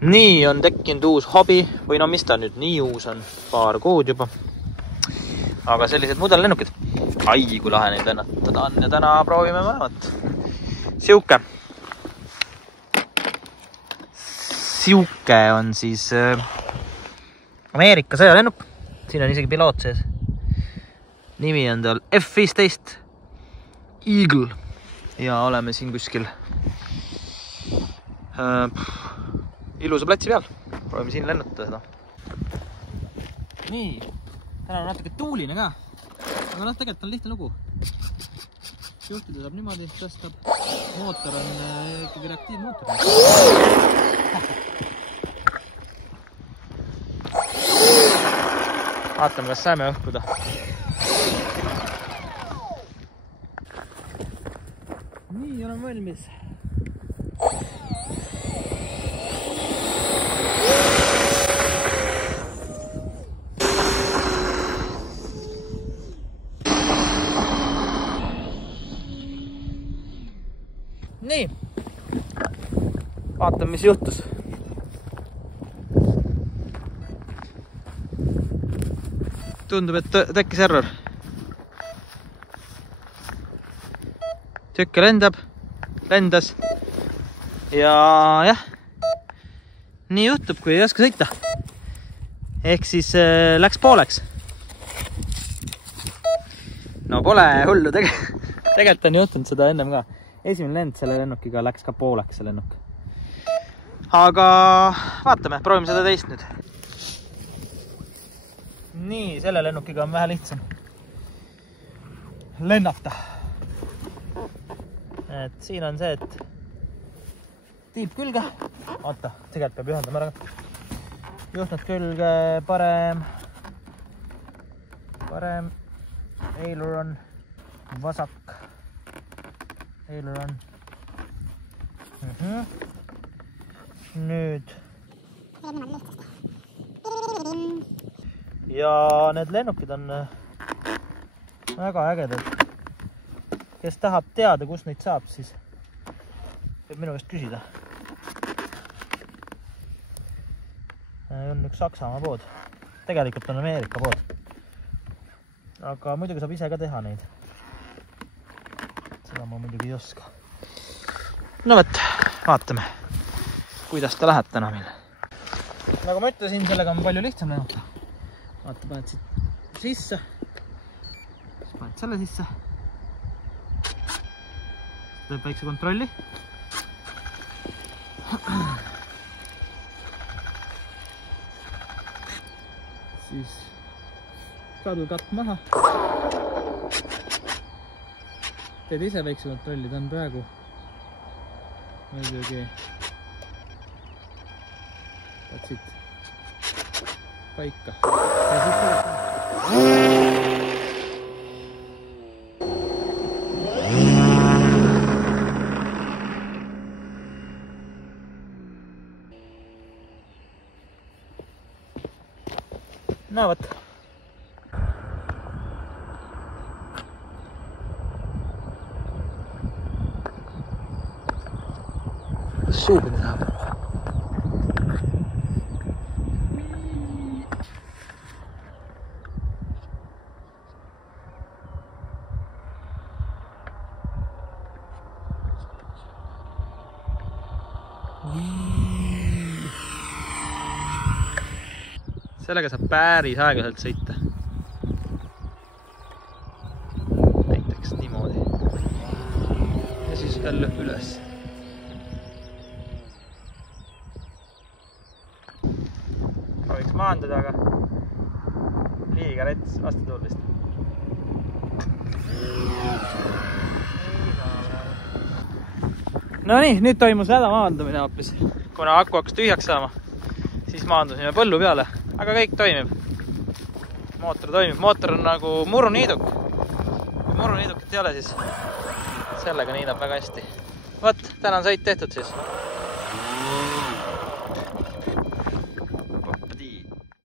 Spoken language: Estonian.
Nii on tekkinud uus hobi või no mis ta nüüd nii uus on, paar kuud juba. Aga sellised mudellennukid. Ai, kui lahe neid lennatada on ja täna proovime mõlemat. Siuke on siis Ameerika sõjalennuk. Siin on isegi piloot sees. Nimi on tal F-15 Eagle ja oleme siin kuskil ilusa platsi peal. Proovime siin lennutada seda. Nii, täna on natuke tuuline ka. Aga tegelikult on lihtne lugu. Juhtida saab niimoodi, tõstab. Mootor on ikkagi reaktiivmootor. Vaatame, kas saame õhkuda. Nii, olen valmis. Nii, vaatame, mis juhtus. Tundub, et tekkis error. Tükke lendas ja jah, nii juhtub, kui ei oska sõita. Ehk siis läks pooleks. No pole hullu, tegelikult on juhtunud seda ennem ka. Esimene lend selle lennukiga läks ka pooleks see lennuk. Aga vaatame, proovime seda teist nüüd. Nii, selle lennukiga on vähe lihtsam lennata. Et siin on see, et tiib külge. Oota, tegelikult peab ühendama ära. Juhtnud külge parem, aileron, vasak. Aileron. Nüüd. Ja need lennukid on väga ägedad. Kes tahab teada, kus neid saab, siis võib minu käest küsida. On üks Saksamaa pood. Tegelikult on Ameerika pood. Aga muidugi saab ise ka teha neid. Seda ma muidugi ei oska. No võt, vaatame, kuidas ta läheb täna meil. Nagu ma ütlesin, sellega on palju lihtsam lennutada. Vaata, paned siit sisse. Siis paned selle sisse. Teeb väikse kontrolli. Siis kadulkatt maha. Teed ise väikse kontrolli, ta on praegu muidugi siit paika. Ja siis no võt. Suubi tahab. Sellega saab päris aeglaselt sõita. Näiteks niimoodi. Ja siis jälle üles. Võiks maandada, aga liiga rets vastutuulist. No nii, nüüd toimus häda maandamine hoopis. Kuna aku hakkas tühjaks saama, siis maandusime põllu peale. Aga kõik toimib. Mootor toimib. Mootor on nagu muruniiduk. Kui muruniidukit ei ole, siis sellega niidab väga hästi. Võt, täna on sõit tehtud siis.